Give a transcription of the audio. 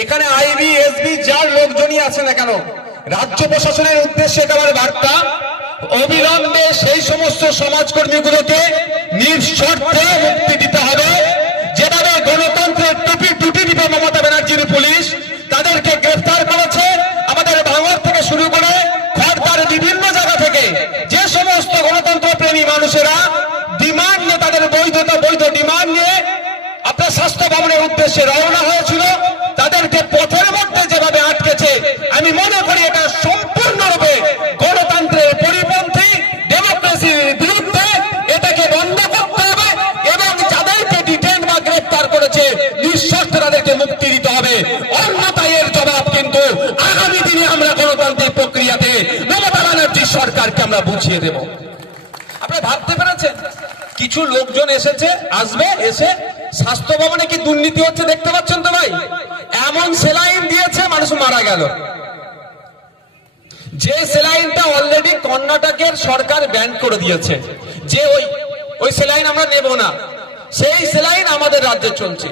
এখানে IB, SB, যার লোকজনই আছে না কেন? রাজ্য প্রশাসনের উদ্দেশ্যে এটা বার্তা, অবিলম্বে সেই সমস্ত সমাজকর্মীগুলোকে নিঃশর্তে মুক্তি দিতে হবে। যেভাবে গণতন্ত্রের টুপি টুটি দিবে মমতা ব্যানার্জির পুলিশ, তাদেরকে গ্রেফতার করেছে। আমাদের ভাঙর থেকে শুরু করে খড়দার বিভিন্ন জায়গা থেকে যে সমস্ত গণতন্ত্র প্রেমী মানুষেরা ডিমান্ড নিয়ে, তাদের বৈধতা, বৈধ ডিমান্ড নিয়ে আপনার স্বাস্থ্য ভবনের উদ্দেশ্যে রওনা হয়েছিল। মনে করি এটা সম্পূর্ণরূপে গণতন্ত্রের পরিপন্থী ডেমোক্রেসির বিরুদ্ধে এটাকে বন্ধ করতে হবে এবং যাদেরকে ডিটেন বা গ্রেফতার করেছে নিঃশর্তে তাদেরকে মুক্তি দিতে হবে। অন্যথায় এর জবাব কিন্তু আগামী দিনে আমরা গণতান্ত্রিক প্রক্রিয়াতে মমতা ব্যানার্জির সরকারকে আমরা বুঝিয়ে দেব। আপনারা ভাবতে পেরেছেন? কিছু লোকজন এসেছে, আসবে, এসে স্বাস্থ্য ভবনে কি দুর্নীতি হচ্ছে দেখতে পাচ্ছেন তো ভাই এমন সেলাইন দিয়েছে মানুষ মারা গেল। যে সেলাইনটা অলরেডি কর্ণাটকের সরকার ব্যান করে দিয়েছে, যে ওই ওই সেলাইন আমরা নেব না। সেই সেলাইন আমাদের রাজ্যে চলছে।